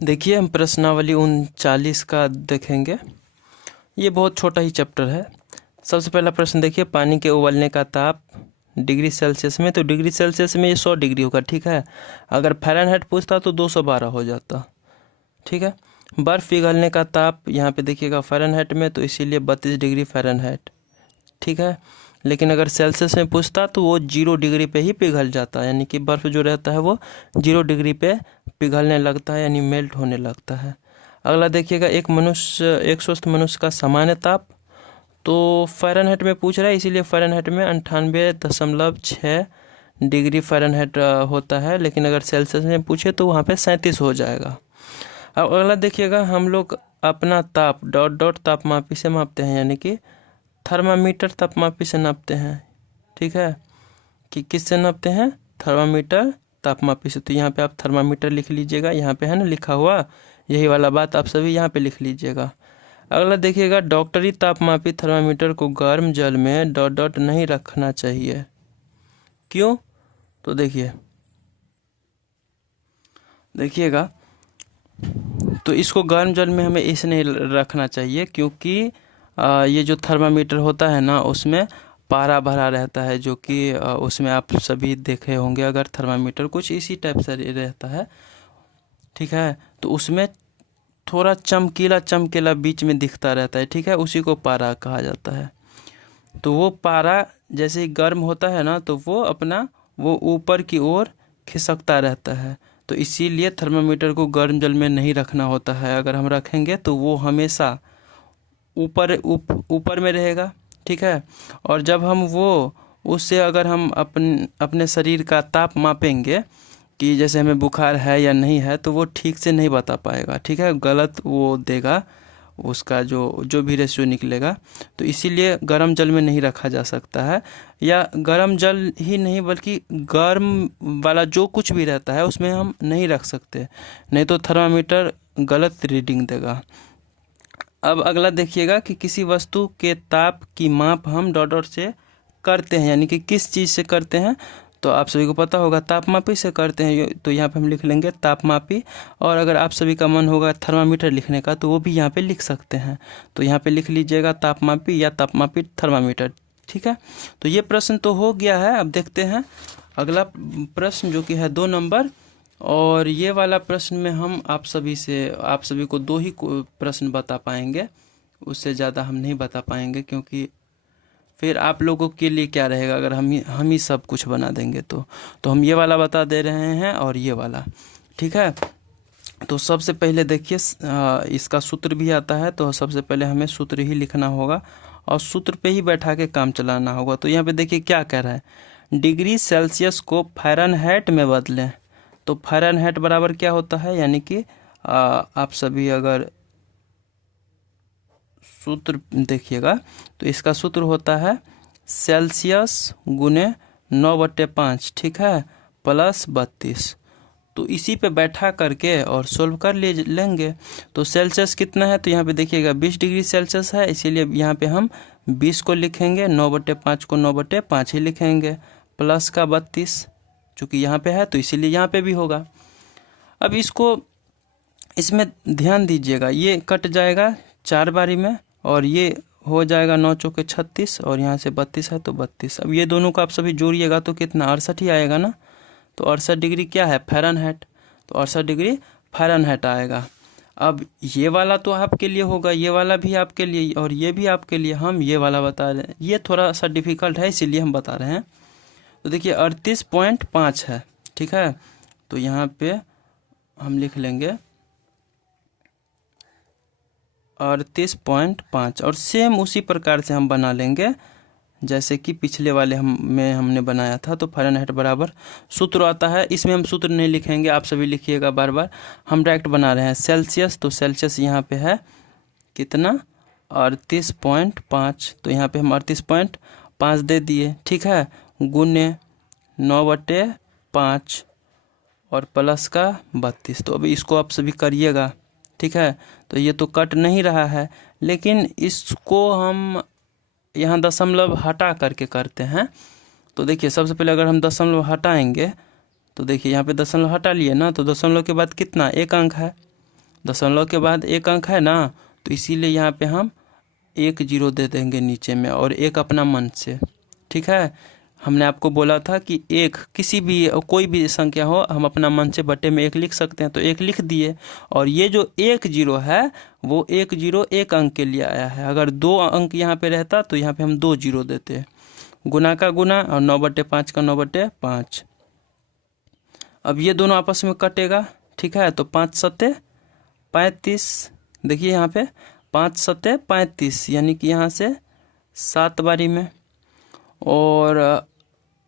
देखिए हम प्रश्नावली 39 का देखेंगे। ये बहुत छोटा ही चैप्टर है। सबसे पहला प्रश्न देखिए, पानी के उबलने का ताप डिग्री सेल्सियस में, तो डिग्री सेल्सियस में ये 100 डिग्री होगा, ठीक है। अगर फ़ारेनहाइट पूछता तो 212 हो जाता, ठीक है। बर्फ़ पिघलने का ताप यहाँ पे देखिएगा फ़ारेनहाइट में, तो इसीलिए 32 डिग्री फ़ारेनहाइट, ठीक है। लेकिन अगर सेल्सियस में पूछता तो वो 0 डिग्री पे ही पिघल जाता है, यानी कि बर्फ़ जो रहता है वो 0 डिग्री पे पिघलने लगता है, यानी मेल्ट होने लगता है। अगला देखिएगा, एक स्वस्थ मनुष्य का सामान्य ताप, तो फ़ारेनहाइट में पूछ रहा है, इसीलिए फ़ारेनहाइट में 98.6 डिग्री फ़ारेनहाइट होता है। लेकिन अगर सेल्सियस में पूछे तो वहाँ पे 37 हो जाएगा। अब अगला देखिएगा, हम लोग अपना ताप डॉट डॉट तापमापी से मापते हैं, यानी कि थर्मामीटर तापमापी से नापते हैं, ठीक है। कि किससे नापते हैं? थर्मामीटर तापमापी से। तो यहाँ पे आप थर्मामीटर लिख लीजिएगा, यहाँ पे है ना लिखा हुआ, यही वाला बात आप सभी यहाँ पे लिख लीजिएगा। अगला देखिएगा, डॉक्टरी तापमापी थर्मामीटर को गर्म जल में डॉट डॉट नहीं रखना चाहिए। क्यों? तो देखिएगा, तो इसको गर्म जल में हमें इसलिए रखना चाहिए क्योंकि ये जो थर्मामीटर होता है ना, उसमें पारा भरा रहता है, जो कि उसमें आप सभी देखे होंगे। अगर थर्मामीटर कुछ इसी टाइप से रहता है, ठीक है, तो उसमें थोड़ा चमकीला चमकीला बीच में दिखता रहता है, ठीक है, उसी को पारा कहा जाता है। तो वो पारा जैसे ही गर्म होता है ना, तो वो ऊपर की ओर खिसकता रहता है। तो इसीलिए थर्मामीटर को गर्म जल में नहीं रखना होता है। अगर हम रखेंगे तो वो हमेशा ऊपर में रहेगा, ठीक है। और जब हम उससे अगर हम अपने शरीर का ताप मापेंगे कि जैसे हमें बुखार है या नहीं है, तो वो ठीक से नहीं बता पाएगा, ठीक है, गलत वो देगा, उसका जो भी रेशियो निकलेगा। तो इसीलिए गर्म जल में नहीं रखा जा सकता है, या गर्म जल ही नहीं बल्कि गर्म वाला जो कुछ भी रहता है उसमें हम नहीं रख सकते, नहीं तो थर्मामीटर गलत रीडिंग देगा। अब अगला देखिएगा कि किसी वस्तु के ताप की माप हम डॉट डॉट से करते हैं, यानी कि किस चीज़ से करते हैं, तो आप सभी को पता होगा तापमापी से करते हैं। तो यहाँ पे हम लिख लेंगे तापमापी, और अगर आप सभी का मन होगा थर्मामीटर लिखने का तो वो भी यहाँ पे लिख सकते हैं। तो यहाँ पे लिख लीजिएगा तापमापी या तापमापी थर्मामीटर, ठीक है। तो ये प्रश्न तो हो गया है। अब देखते हैं अगला प्रश्न, जो कि है 2 नंबर। और ये वाला प्रश्न में हम आप सभी को 2 ही प्रश्न बता पाएंगे, उससे ज़्यादा हम नहीं बता पाएंगे, क्योंकि फिर आप लोगों के लिए क्या रहेगा अगर हम ही सब कुछ बना देंगे। तो हम ये वाला बता दे रहे हैं और ये वाला, ठीक है। तो सबसे पहले देखिए, इसका सूत्र भी आता है, तो सबसे पहले हमें सूत्र ही लिखना होगा और सूत्र पे ही बैठा के काम चलाना होगा। तो यहाँ पे देखिए क्या कह रहा है, डिग्री सेल्सियस को फ़ारेनहाइट में बदलें। तो फ़ारेनहाइट बराबर क्या होता है, यानी कि आप सभी अगर सूत्र देखिएगा तो इसका सूत्र होता है सेल्सियस गुने 9/5, ठीक है, प्लस 32। तो इसी पे बैठा करके और सोल्व कर लेंगे। तो सेल्सियस कितना है, तो यहाँ पे देखिएगा 20 डिग्री सेल्सियस है, इसीलिए यहाँ पे हम 20 को लिखेंगे, 9/5 को 9/5 ही लिखेंगे, प्लस का 32, चूँकि यहाँ पे है तो इसीलिए यहाँ पे भी होगा। अब इसमें ध्यान दीजिएगा, ये कट जाएगा 4 बारी में, और ये हो जाएगा 9 चौके 36, और यहाँ से 32 है तो 32। अब ये दोनों को आप सभी जोड़िएगा तो कितना 68 ही आएगा ना। तो 68 डिग्री क्या है, फ़ारेनहाइट, तो 68 डिग्री फ़ारेनहाइट आएगा। अब ये वाला तो आपके लिए होगा, ये वाला भी आपके लिए और ये भी आपके लिए। हम ये वाला बता रहे हैं, ये थोड़ा सा डिफ़िकल्ट है इसीलिए हम बता रहे हैं। तो देखिए 38.5 है, ठीक है। तो यहाँ पे हम लिख लेंगे 38.5, और सेम उसी प्रकार से हम बना लेंगे जैसे कि पिछले वाले हमने बनाया था। तो फ़ारेनहाइट बराबर सूत्र आता है, इसमें हम सूत्र नहीं लिखेंगे, आप सभी लिखिएगा बार बार, हम डायरेक्ट बना रहे हैं सेल्सियस। तो सेल्सियस यहाँ पे है कितना, 38.5, तो यहाँ पे हम 38.5 दे दिए, ठीक है, गुने 9/5 और प्लस का 32। तो अभी इसको आप सभी करिएगा, ठीक है। तो ये तो कट नहीं रहा है, लेकिन इसको हम यहाँ दशमलव हटा करके करते हैं। तो देखिए सबसे पहले अगर हम दशमलव हटाएंगे तो देखिए यहाँ पे दशमलव हटा लिए ना, तो दशमलव के बाद कितना, 1 अंक है, दशमलव के बाद एक अंक है ना, तो इसीलिए यहाँ पे हम 1 0 दे देंगे नीचे में और एक अपना मन से। ठीक है, हमने आपको बोला था कि एक किसी भी कोई भी संख्या हो हम अपना मन से बटे में 1 लिख सकते हैं, तो 1 लिख दिए। और ये जो 1 0 है वो 1 0 एक अंक के लिए आया है। अगर 2 अंक यहाँ पे रहता तो यहाँ पे हम 2 0 देते। गुना का गुना और 9/5 का 9/5। अब ये दोनों आपस में कटेगा। ठीक है, तो 5 सत्ते 35। देखिए यहाँ पे 5 सत्ते 35, यानी कि यहाँ से 7 बारी में। और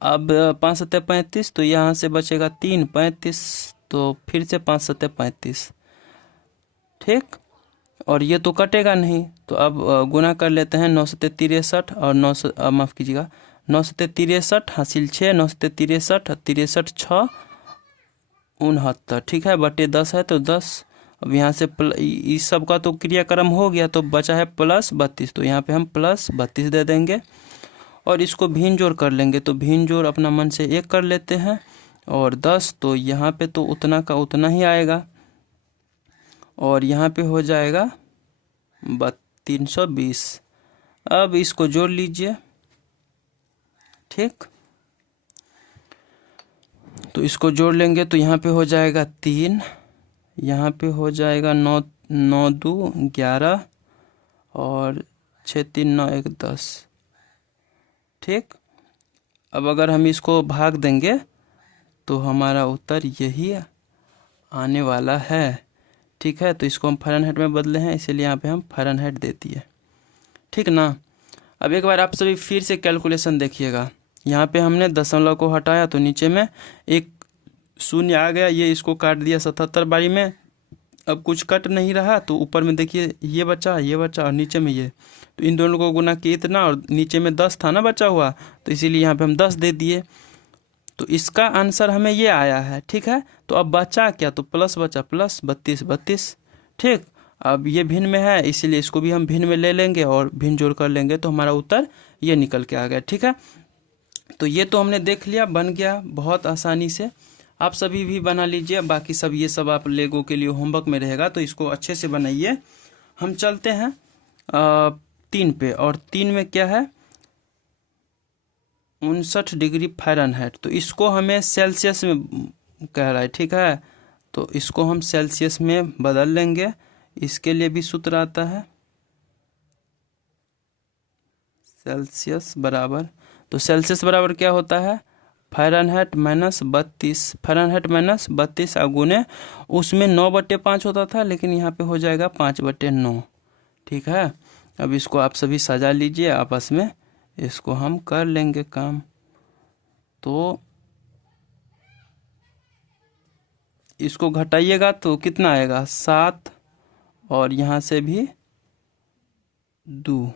अब 5 सत्ते 35, तो यहाँ से बचेगा 3 35, तो फिर से 5 सत्ते 35। ठीक, और ये तो कटेगा नहीं, तो अब गुना कर लेते हैं। 9 सत्ते 63 और 9 माफ़ कीजिएगा 9 सत्ते 63 हासिल 6, 9 सत्ते 63, 63 6 69। ठीक है, बटे 10 है तो 10। अब यहाँ से इस सब का तो क्रियाक्रम हो गया, तो बचा है +32, तो यहाँ पे हम +32 दे देंगे। और इसको भिन्न जोड़ कर लेंगे, तो भिन्न जोड़ अपना मन से 1 कर लेते हैं और 10, तो यहाँ पे तो उतना का उतना ही आएगा और यहाँ पे हो जाएगा 320। अब इसको जोड़ लीजिए। ठीक, तो इसको जोड़ लेंगे तो यहाँ पे हो जाएगा 3, यहाँ पे हो जाएगा 9 9 2 11 और 6 3 9 1 10। ठीक, अब अगर हम इसको भाग देंगे तो हमारा उत्तर यही आने वाला है। ठीक है, तो इसको हम फ़ारेनहाइट में बदले हैं, इसीलिए यहाँ पे हम फ़ारेनहाइट दे दिए। ठीक ना। अब एक बार आप सभी फिर से कैलकुलेशन देखिएगा। यहाँ पे हमने दशमलव को हटाया तो नीचे में एक शून्य आ गया, ये इसको काट दिया 77 बारी में। अब कुछ कट नहीं रहा तो ऊपर में देखिए ये बचा और नीचे में ये, तो इन दोनों को गुना किए इतना और नीचे में 10 था ना बचा हुआ, तो इसीलिए यहाँ पे हम 10 दे दिए। तो इसका आंसर हमें ये आया है। ठीक है, तो अब बचा क्या, तो प्लस बचा, +32। ठीक, अब ये भिन्न में है इसीलिए इसको भी हम भिन्न में ले लेंगे और भिन्न जोड़ कर लेंगे, तो हमारा उत्तर ये निकल के आ गया। ठीक है, तो ये तो हमने देख लिया, बन गया बहुत आसानी से। आप सभी भी बना लीजिए, बाकी सब ये सब आप लेगो के लिए होमवर्क में रहेगा, तो इसको अच्छे से बनाइए। हम चलते हैं 3 पे, और 3 में क्या है 59 डिग्री फ़ारेनहाइट, तो इसको हमें सेल्सियस में कह रहा है। ठीक है, तो इसको हम सेल्सियस में बदल लेंगे। इसके लिए भी सूत्र आता है सेल्सियस बराबर, तो सेल्सियस बराबर क्या होता है फ़ारेनहाइट -32, फ़ारेनहाइट -32 गुने उसमें 9/5 होता था, लेकिन यहाँ पे हो जाएगा 5/9। ठीक है, अब इसको आप सभी सजा लीजिए आपस में, इसको हम कर लेंगे काम। तो इसको घटाइएगा तो कितना आएगा 7 और यहाँ से भी 2।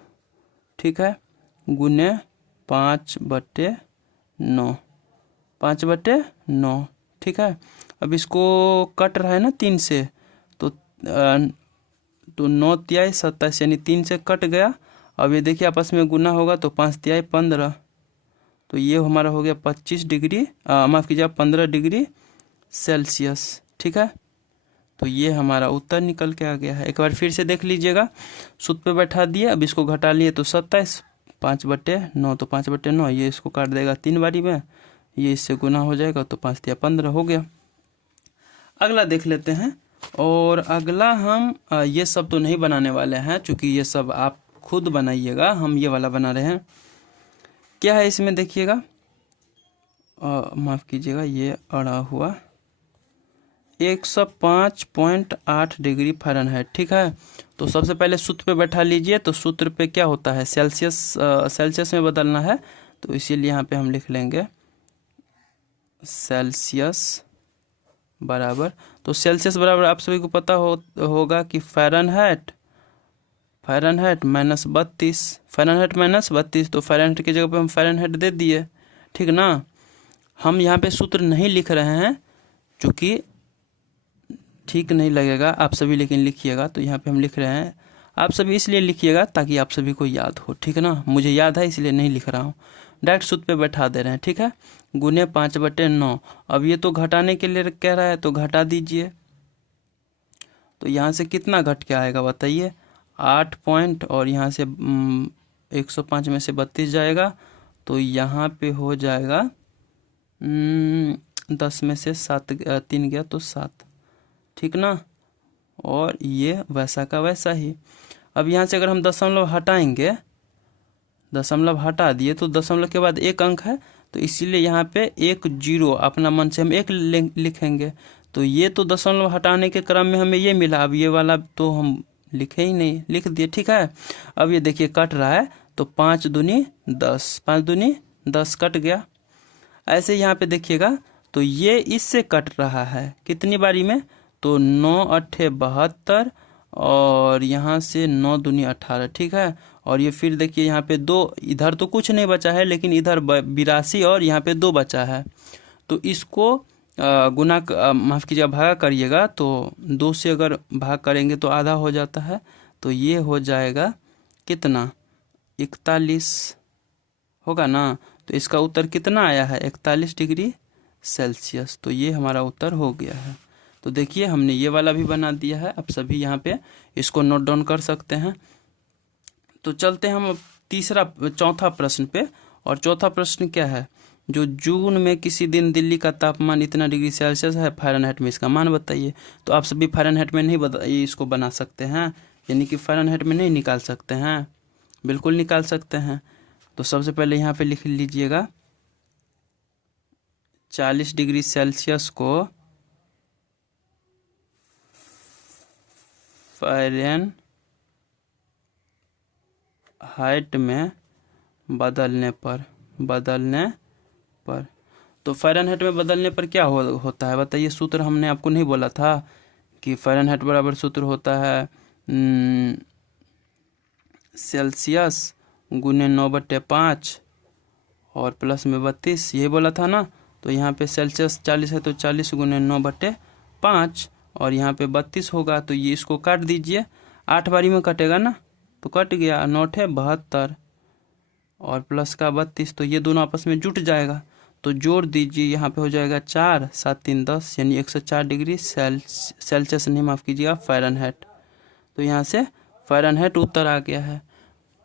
ठीक है, गुने 5/9, 5/9। ठीक है, अब इसको कट रहा है ना 3 से, तो 9 तिहाई 27, यानी 3 से कट गया। अब ये देखिए आपस में गुना होगा तो 5 तिहाई 15, तो ये हमारा हो गया 25 डिग्री, माफ़ कीजिए 15 डिग्री सेल्सियस। ठीक है, तो ये हमारा उत्तर निकल के आ गया है। एक बार फिर से देख लीजिएगा, सूत्र पे बैठा दिए, अब इसको घटा लिए तो 27, 5/9, तो 5/9, ये इसको काट देगा 3 बारी में, ये इससे गुना हो जाएगा तो 5 तिया 15 हो गया। अगला देख लेते हैं, और अगला हम ये सब तो नहीं बनाने वाले हैं, चूँकि ये सब आप खुद बनाइएगा, हम ये वाला बना रहे हैं। क्या है इसमें देखिएगा, माफ़ कीजिएगा ये अड़ा हुआ 105.8 डिग्री फ़ारेनहाइट। ठीक है, तो सबसे पहले सूत्र पे बैठा लीजिए, तो सूत्र पे क्या होता है सेल्सियस में बदलना है, तो इसीलिए यहाँ पे हम लिख लेंगे सेल्सियस बराबर, तो सेल्सियस बराबर आप सभी को पता होगा कि फ़ारेनहाइट -32, फ़ारेनहाइट -32, तो फ़ारेनहाइट की जगह पे हम फ़ारेनहाइट दे दिए। ठीक ना, हम यहाँ पे सूत्र नहीं लिख रहे हैं क्योंकि ठीक नहीं लगेगा आप सभी, लेकिन लिखिएगा, तो यहाँ पे हम लिख रहे हैं। आप सभी इसलिए लिखिएगा ताकि आप सभी को याद हो। ठीक है ना, मुझे याद है इसलिए नहीं लिख रहा हूँ, डायरेक्ट सूत्र पे बैठा दे रहे हैं। ठीक है, गुने 5/9। अब ये तो घटाने के लिए कह रहा है तो घटा दीजिए, तो यहाँ से कितना घट के आएगा बताइए, 8 पॉइंट, और यहाँ से 105 में से 32 जाएगा, तो यहाँ पे हो जाएगा 10 में से 7 3 गया तो 7, ठीक ना। और ये वैसा का वैसा ही। अब यहाँ से अगर हम दशमलव हटाएंगे, दशमलव हटा दिए तो दशमलव के बाद एक अंक है, तो इसीलिए यहाँ पे 1 0 अपना मन से हम 1 लिखेंगे। तो ये तो दशमलव हटाने के क्रम में हमें ये मिला, अब ये वाला तो हम लिखे ही नहीं, लिख दिए, ठीक है। अब ये देखिए कट रहा है, तो 5 दूनी 10, 5 दूनी 10 कट गया। ऐसे यहाँ पे देखिएगा तो ये इससे कट रहा है कितनी बारी में, तो 9 8 72, और यहाँ से 9 दूनी 18, ठीक है। और ये फिर देखिए यहाँ पे 2, इधर तो कुछ नहीं बचा है, लेकिन इधर 82 और यहाँ पे 2 बचा है। तो इसको गुना माफ़ कीजिएगा भागा करिएगा, तो 2 से अगर भाग करेंगे तो आधा हो जाता है, तो ये हो जाएगा कितना, 41 होगा ना। तो इसका उत्तर कितना आया है, 41 डिग्री सेल्सियस। तो ये हमारा उत्तर हो गया है। तो देखिए हमने ये वाला भी बना दिया है, अब सभी यहाँ पे इसको नोट डाउन कर सकते हैं। तो चलते हैं हम चौथा प्रश्न पे। और चौथा प्रश्न क्या है, जो जून में किसी दिन दिल्ली का तापमान इतना डिग्री सेल्सियस है, फ़ारेनहाइट में इसका मान बताइए। तो आप सभी फ़ारेनहाइट में नहीं इसको बना सकते हैं, यानी कि फ़ारेनहाइट में नहीं निकाल सकते हैं, बिल्कुल निकाल सकते हैं। तो सबसे पहले यहाँ पे लिख लीजिएगा 40 डिग्री सेल्सियस को फ़ारेनहाइट में बदलने पर तो फ़ारेनहाइट में बदलने पर क्या होता है बताइए। सूत्र हमने आपको नहीं बोला था कि फ़ारेनहाइट बराबर सूत्र होता है सेल्सियस गुने 9/5 और प्लस में 32, यही बोला था ना। तो यहाँ पे सेल्सियस 40 है, तो 40 गुने 9/5, और यहाँ पे 32 होगा, तो ये इसको काट दीजिए, 8 बारी में कटेगा ना, तो कट गया, 9 × 72 और प्लस का 32, तो ये दोनों आपस में जुट जाएगा। तो जोड़ दीजिए, यहाँ पे हो जाएगा 4 7 3 10, यानी 104 डिग्री सेल्सियस नहीं, माफ़ कीजिएगा, फ़ारेनहाइट। तो यहाँ से फ़ारेनहाइट उत्तर आ गया है।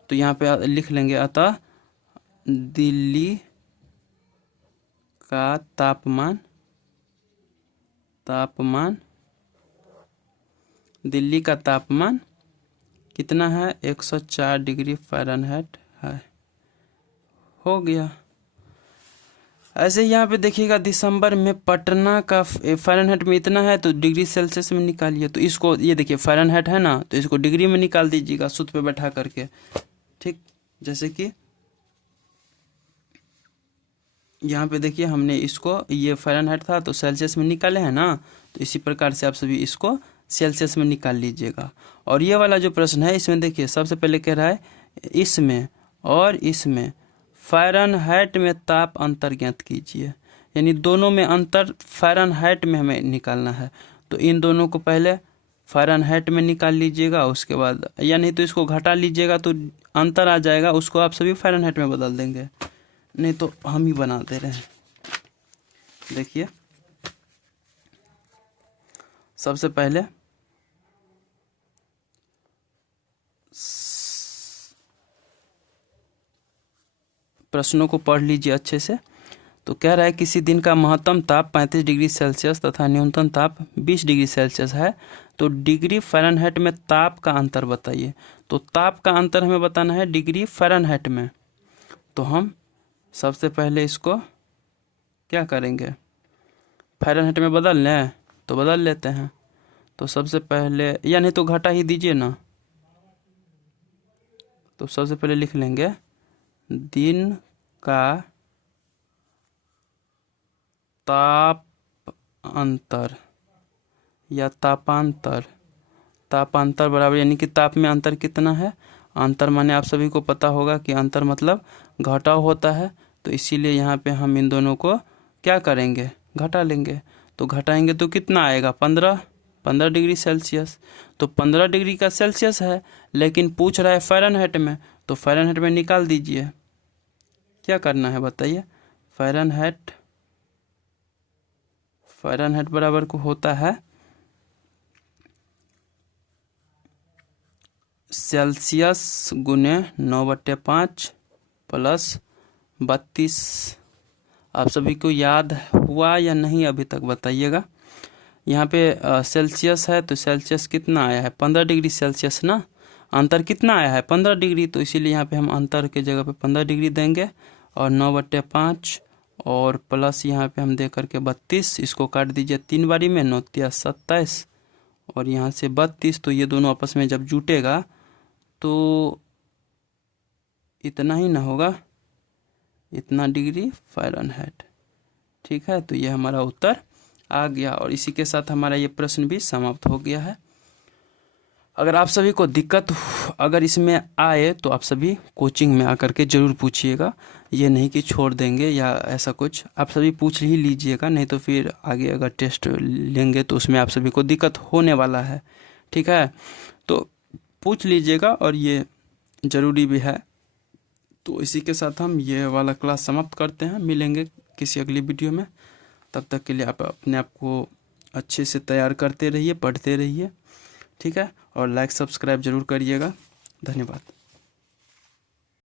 तो यहाँ पे लिख लेंगे, अतः दिल्ली का तापमान कितना है, 104 डिग्री फ़ारेनहाइट है, हो गया। ऐसे यहाँ पे देखिएगा दिसंबर में पटना का फ़ारेनहाइट में इतना है, तो डिग्री सेल्सियस में निकालिए। तो इसको, ये देखिए फ़ारेनहाइट है ना, तो इसको डिग्री में निकाल दीजिएगा सूत्र पे बैठा करके, ठीक। जैसे कि यहाँ पे देखिए हमने इसको, ये फ़ारेनहाइट था तो सेल्सियस में निकाले हैं ना, तो इसी प्रकार से आप सभी इसको सेल्सियस में निकाल लीजिएगा। और ये वाला जो प्रश्न है, इसमें देखिए सबसे पहले कह रहा है इसमें और इसमें फ़ारेनहाइट में ताप अंतर ज्ञात कीजिए, यानी दोनों में अंतर फ़ारेनहाइट में हमें निकालना है। तो इन दोनों को पहले फ़ारेनहाइट में निकाल लीजिएगा, उसके बाद, या नहीं तो इसको घटा लीजिएगा, तो अंतर आ जाएगा, उसको आप सभी फ़ारेनहाइट में बदल देंगे, नहीं तो हम ही बना दे रहे हैं। देखिए सबसे पहले प्रश्नों को पढ़ लीजिए अच्छे से। तो कह रहा है किसी दिन का महत्तम ताप 35 डिग्री सेल्सियस तथा न्यूनतम ताप 20 डिग्री सेल्सियस है, तो डिग्री फ़ारेनहाइट में ताप का अंतर बताइए। तो ताप का अंतर हमें बताना है डिग्री फ़ारेनहाइट में। तो हम सबसे पहले इसको क्या करेंगे, फ़ारेनहाइट में बदल लें, तो बदल लेते हैं। तो सबसे पहले, या नहीं तो घटा ही दीजिए ना, तो सबसे पहले लिख लेंगे दिन का ताप अंतर या तापांतर बराबर, यानी कि ताप में अंतर कितना है, अंतर माने आप सभी को पता होगा कि अंतर मतलब घटाव होता है। तो इसीलिए यहाँ पे हम इन दोनों को क्या करेंगे, घटा लेंगे। तो घटाएंगे तो कितना आएगा, 15 डिग्री सेल्सियस। तो 15 डिग्री का सेल्सियस है, लेकिन पूछ रहा है फ़ारेनहाइट में, तो फ़ारेनहाइट में निकाल दीजिए। क्या करना है बताइए, फ़ारेनहाइट बराबर को होता है सेल्सियस गुने 9/5 प्लस 32। आप सभी को याद हुआ या नहीं अभी तक बताइएगा। यहाँ पे सेल्सियस है तो सेल्सियस कितना आया है, 15 डिग्री सेल्सियस ना। अंतर कितना आया है, 15 डिग्री, तो इसीलिए यहाँ पे हम अंतर के जगह पे 15 डिग्री देंगे और 9/5 और प्लस यहाँ पे हम दे करके 32। इसको काट दीजिए 3 बारी में, 9 × 27 और यहाँ से 32। तो ये दोनों आपस में जब जुटेगा तो इतना ही ना होगा, इतना डिग्री फ़ारेनहाइट। ठीक है, तो ये हमारा उत्तर आ गया और इसी के साथ हमारा ये प्रश्न भी समाप्त हो गया है। अगर आप सभी को दिक्कत अगर इसमें आए तो आप सभी कोचिंग में आकर के ज़रूर पूछिएगा, ये नहीं कि छोड़ देंगे या ऐसा कुछ, आप सभी पूछ ही लीजिएगा, नहीं तो फिर आगे अगर टेस्ट लेंगे तो उसमें आप सभी को दिक्कत होने वाला है। ठीक है, तो पूछ लीजिएगा और ये ज़रूरी भी है। तो इसी के साथ हम ये वाला क्लास समाप्त करते हैं, मिलेंगे किसी अगली वीडियो में। तब तक के लिए आप अपने आप को अच्छे से तैयार करते रहिए, पढ़ते रहिए। ठीक है, और लाइक सब्सक्राइब जरूर करिएगा। धन्यवाद।